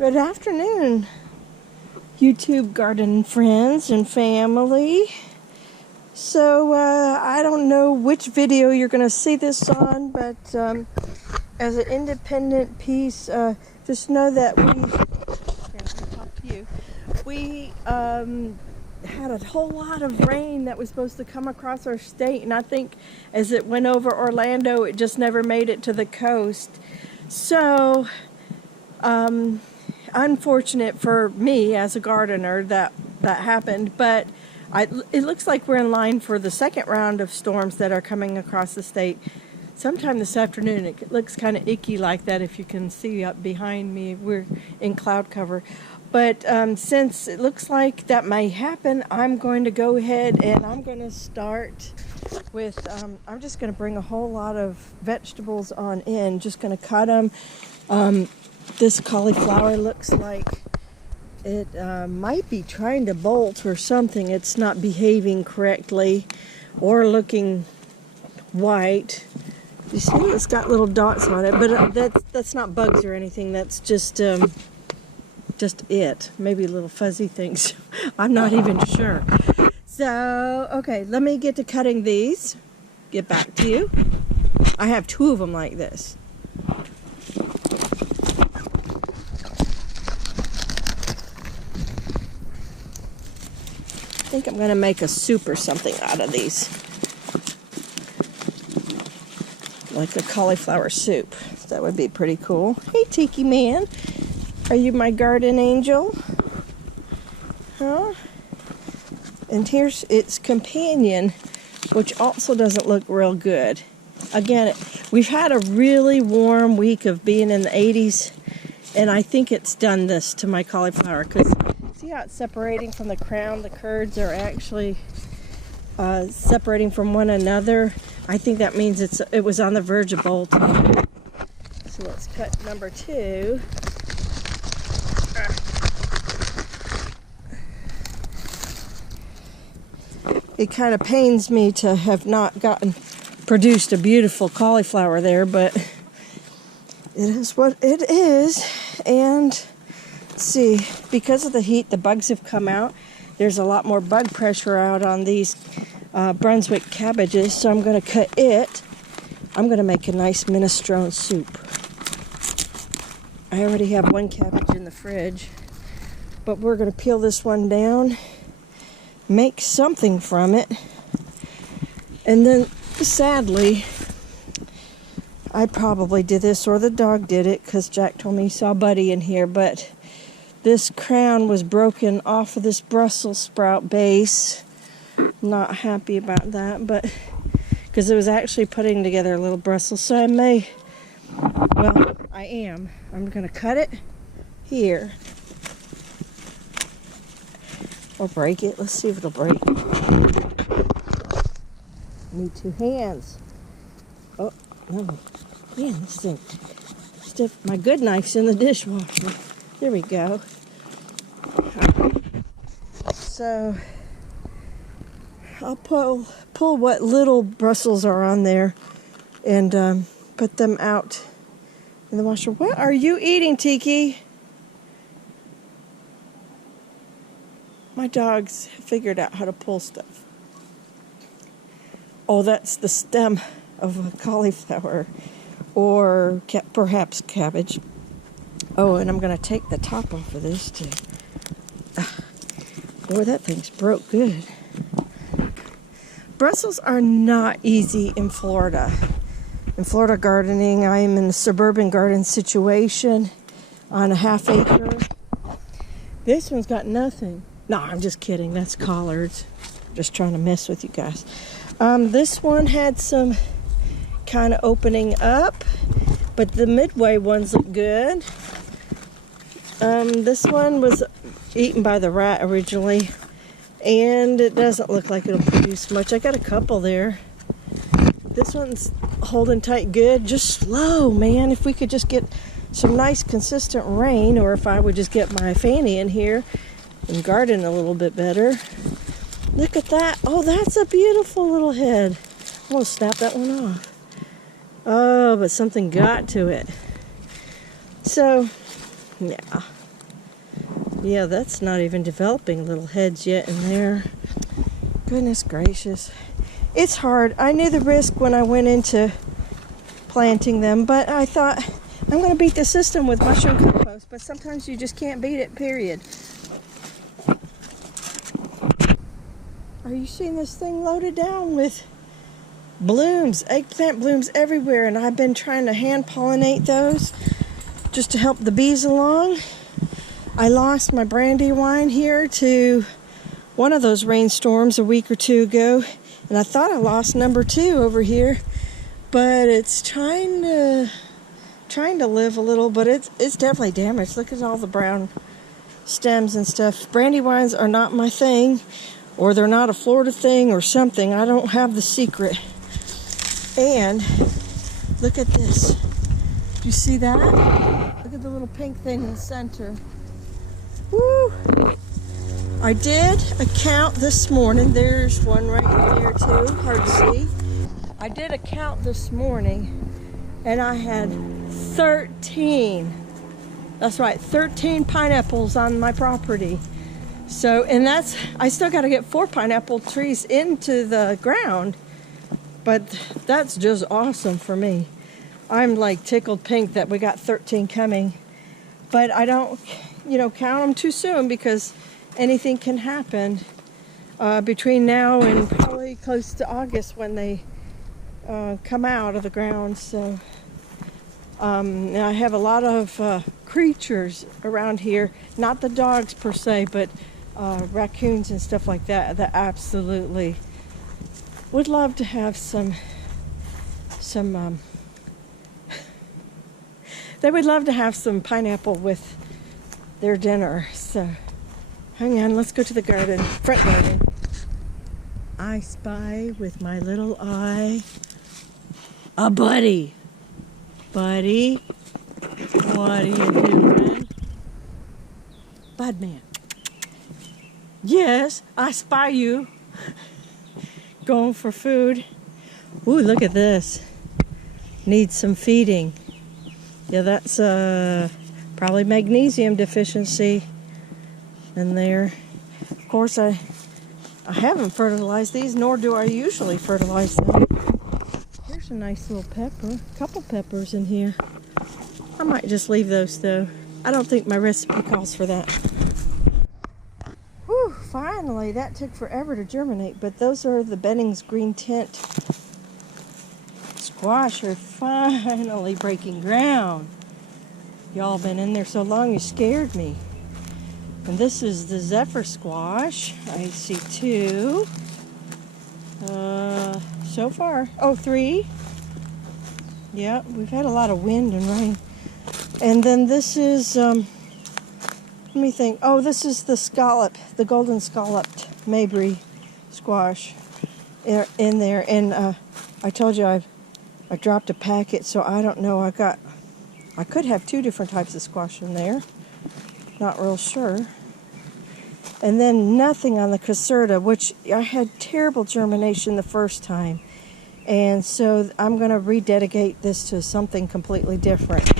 Good afternoon, YouTube garden friends and family. So I don't know which video you're going to see this on, but as an independent piece, just know that we had a whole lot of rain that was supposed to come across our state, and I think as it went over Orlando, it just never made it to the coast. So unfortunate for me as a gardener that happened, but it looks like we're in line for the second round of storms that are coming across the state sometime this afternoon. It looks kind of icky like that. If you can see up behind me, we're in cloud cover. But since it looks like that may happen, I'm going to go ahead and I'm going to start with, I'm just going to bring a whole lot of vegetables on in, just going to cut them. This cauliflower looks like it might be trying to bolt or something. It's not behaving correctly or looking white. You see, it's got little dots on it, but that's not bugs or anything. That's just it. Maybe little fuzzy things. I'm not even sure. So, okay, let me get to cutting these. Get back to you. I have two of them like this. I think I'm going to make a soup or something out of these. Like a cauliflower soup. That would be pretty cool. Hey, Tiki Man. Are you my garden angel? Huh? And here's its companion, which also doesn't look real good. Again, we've had a really warm week of being in the 80s, and I think it's done this to my cauliflower, because see how it's separating from the crown? The curds are actually separating from one another. I think that means it was on the verge of bolting. So let's cut number 2. It kind of pains me to have not produced a beautiful cauliflower there, but it is what it is. And let's see, because of the heat, the bugs have come out. There's a lot more bug pressure out on these Brunswick cabbages, so I'm going to cut it. I'm going to make a nice minestrone soup. I already have one cabbage in the fridge, but we're going to peel this one down, make something from it, and then sadly I probably did this, or the dog did it, because Jack told me he saw Buddy in here, but this crown was broken off of this Brussels sprout base. Not happy about that, but because it was actually putting together a little Brussels, so I'm going to cut it here. Or break it. Let's see if it'll break. Need 2 hands. Oh, no. Man, this thing stiff. My good knife's in the dishwasher. There we go. So I'll pull what little Brussels are on there and put them out in the washer. What are you eating, Tiki? My dogs have figured out how to pull stuff. Oh, that's the stem of a cauliflower or perhaps cabbage. Oh, and I'm going to take the top off of this too. Boy, that thing's broke good. Brussels are not easy in Florida. In Florida gardening, I am in a suburban garden situation on a ½ acre. This one's got nothing. No, I'm just kidding. That's collards. Just trying to mess with you guys. This one had some kind of opening up, but the midway ones look good. This one was eaten by the rat originally, and it doesn't look like it'll produce much. I got a couple there. This one's holding tight good. Just slow, man. If we could just get some nice consistent rain, or if I would just get my fanny in here and garden a little bit better. Look at that. Oh, that's a beautiful little head. I'm going to snap that one off. Oh, but something got to it. So, yeah. Yeah, that's not even developing little heads yet in there. Goodness gracious. It's hard. I knew the risk when I went into planting them, but I thought I'm going to beat the system with mushroom compost, but sometimes you just can't beat it, period. Are you seeing this thing loaded down with blooms, eggplant blooms everywhere, and I've been trying to hand pollinate those just to help the bees along. I lost my brandywine here to one of those rainstorms a week or two ago, and I thought I lost number 2 over here, but it's trying to live a little, but it's definitely damaged. Look at all the brown stems and stuff. Brandywines are not my thing, or they're not a Florida thing or something. I don't have the secret. And look at this. Do you see that? Look at the little pink thing in the center. Woo! I did a count this morning. There's one right there too. Hard to see. I did a count this morning, and I had 13. That's right, 13 pineapples on my property. So, and I still got to get 4 pineapple trees into the ground, but that's just awesome for me. I'm like tickled pink that we got 13 coming, but I don't, count them too soon because anything can happen between now and probably close to August when they come out of the ground. So and I have a lot of creatures around here, not the dogs per se, but raccoons and stuff like that absolutely would love to have some they would love to have some pineapple with their dinner. So hang on, let's go to the garden, front garden. I spy with my little eye a buddy. Buddy, what are you doing? Budman. Yes, I spy you. Going for food. Ooh, look at this. Needs some feeding. Yeah, that's probably magnesium deficiency in there. Of course, I haven't fertilized these, nor do I usually fertilize them. Here's a nice little pepper. A couple peppers in here. I might just leave those though. I don't think my recipe calls for that. Whew, finally, that took forever to germinate, but those are the Benning's green tint squash are finally breaking ground. Y'all been in there so long you scared me. And this is the Zephyr squash. I see 2. So far. Oh, 3. Yeah, we've had a lot of wind and rain. And then this is, let me think. Oh, this is the scallop, the golden scalloped Mabry squash in there. And I told you I dropped a packet, so I don't know. I could have 2 different types of squash in there. Not real sure. And then nothing on the caserta, which I had terrible germination the first time. And so I'm going to rededicate this to something completely different.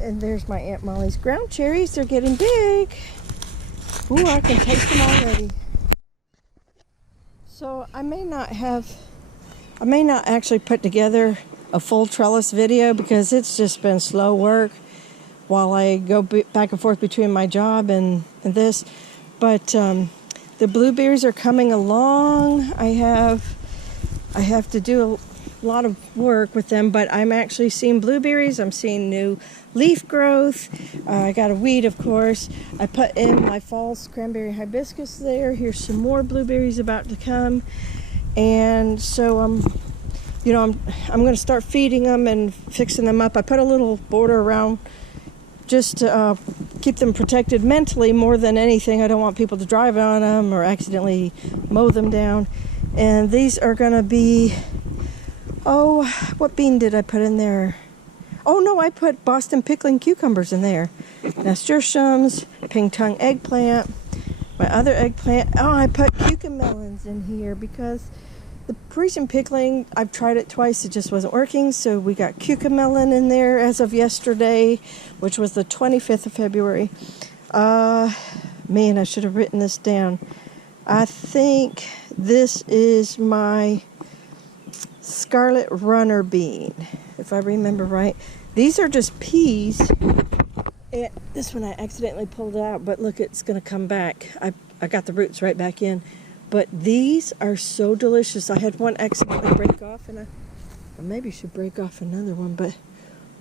And there's my Aunt Molly's ground cherries. They're getting big. Ooh, I can taste them already. So I may not actually put together a full trellis video because it's just been slow work while I go back and forth between my job and this. But the blueberries are coming along. I have to do a lot of work with them, but I'm actually seeing blueberries. I'm seeing new leaf growth. I got a weed, of course. I put in my false cranberry hibiscus there. Here's some more blueberries about to come. And so I'm going to start feeding them and fixing them up. I put a little border around just to keep them protected mentally more than anything. I don't want people to drive on them or accidentally mow them down. And these are going to be, what bean did I put in there? Oh no, I put Boston pickling cucumbers in there. Nasturtiums, pink tongue eggplant, my other eggplant. Oh, I put cucamelons in here because the Parisian pickling, I've tried it twice, it just wasn't working, so we got cucamelon in there as of yesterday, which was the 25th of February. Man, I should have written this down. I think this is my scarlet runner bean, if I remember right. These are just peas. And this one I accidentally pulled out, but look, it's going to come back. I got the roots right back in. But these are so delicious. I had one accidentally break off, and I maybe should break off another one, but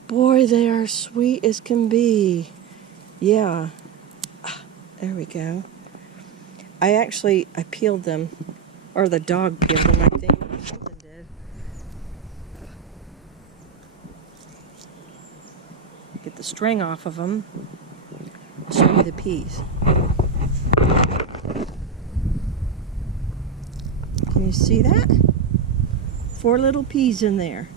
boy, they are sweet as can be. Yeah. There we go. I peeled them, or the dog peeled them, I think. Something did. Get the string off of them. Show you the peas. Can you see that? 4 little peas in there.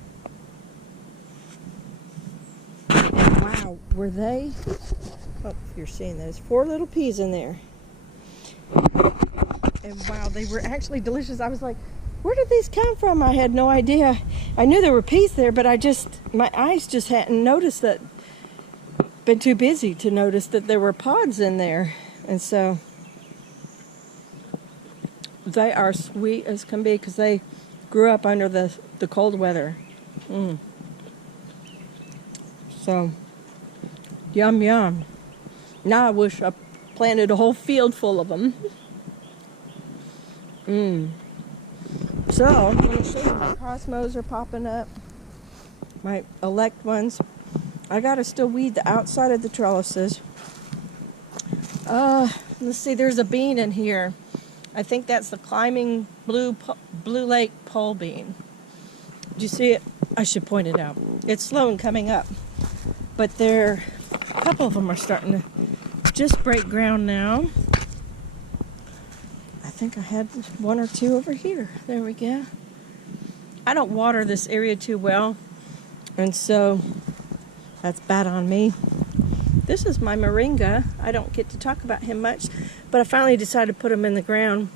And wow, were they? Oh, you're seeing those 4 little peas in there. And wow, they were actually delicious. I was like, where did these come from? I had no idea. I knew there were peas there, but my eyes just hadn't noticed that. Been too busy to notice that there were pods in there. And so they are sweet as can be because they grew up under the cold weather. So, yum, yum. Now I wish I planted a whole field full of them. So, I'm going to show you my cosmos are popping up. My elect ones. I got to still weed the outside of the trellises. Let's see, there's a bean in here. I think that's the climbing blue lake pole bean. Did you see it? I should point it out. It's slow in coming up. But a couple of them are starting to just break ground now. I think I had 1 or 2 over here. There we go. I don't water this area too well, and so that's bad on me. This is my moringa. I don't get to talk about him much, but I finally decided to put him in the ground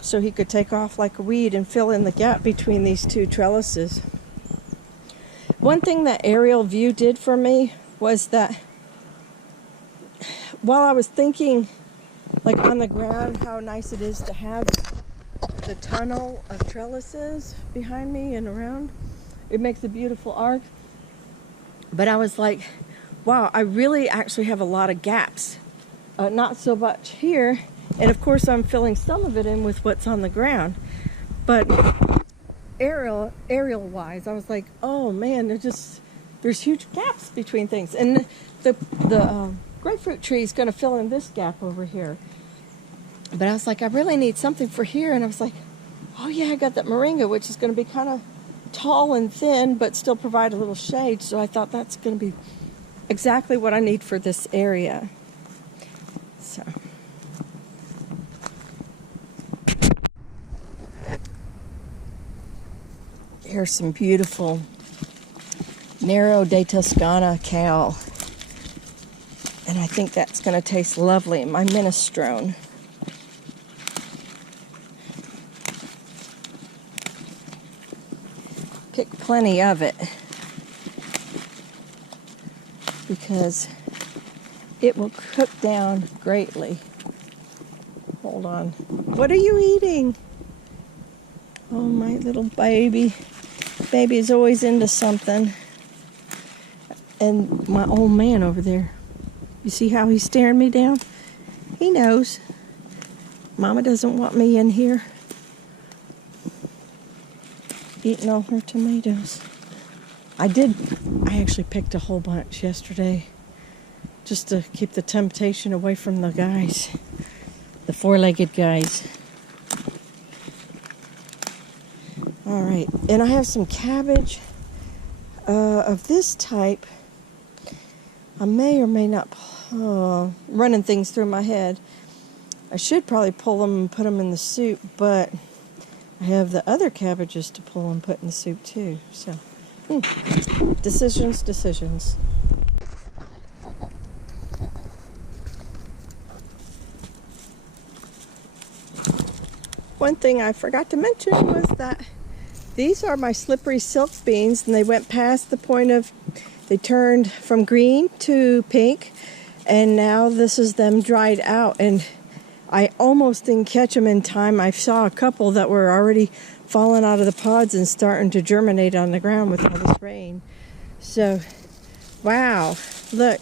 so he could take off like a weed and fill in the gap between these 2 trellises. One thing that aerial view did for me was that while I was thinking, like on the ground, how nice it is to have the tunnel of trellises behind me and around, it makes a beautiful arc. But I was like, wow, I really actually have a lot of gaps. Not so much here. And of course, I'm filling some of it in with what's on the ground. But aerial-wise, I was like, oh man, there's huge gaps between things. And the grapefruit tree is going to fill in this gap over here. But I was like, I really need something for here. And I was like, oh yeah, I got that moringa, which is going to be kind of tall and thin, but still provide a little shade. So I thought that's going to be exactly what I need for this area. So here's some beautiful Nero de Toscana cal, and I think that's going to taste lovely in my minestrone. Pick plenty of it because it will cook down greatly. Hold on. What are you eating? Oh, my little baby. Baby is always into something. And my old man over there. You see how he's staring me down? He knows. Mama doesn't want me in here eating all her tomatoes. I actually picked a whole bunch yesterday just to keep the temptation away from the guys, the 4-legged guys. All right, and I have some cabbage of this type. I may or may not, running things through my head. I should probably pull them and put them in the soup, but I have the other cabbages to pull and put in the soup too. So, decisions. One thing I forgot to mention was that these are my slippery silk beans, and they went past the point of, they turned from green to pink, And now this is them dried out, and I almost didn't catch them in time. I saw a couple that were already falling out of the pods and starting to germinate on the ground with all this rain. So, wow, look,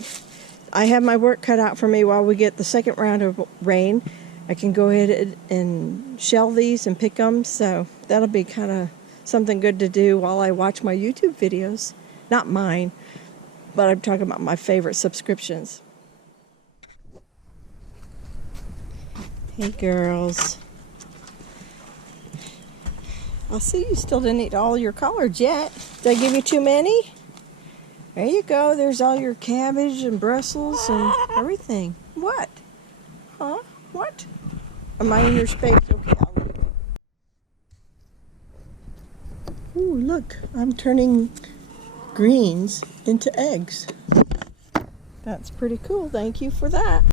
I have my work cut out for me while we get the second round of rain. I can go ahead and shell these and pick them, so that'll be kind of something good to do while I watch my YouTube videos. Not mine, but I'm talking about my favorite subscriptions. Hey girls. I see you still didn't eat all your collards yet. Did I give you too many? There you go. There's all your cabbage and Brussels and everything. What? Huh? What? Am I in your space? Okay, I'll leave. Ooh, look. I'm turning greens into eggs. That's pretty cool. Thank you for that.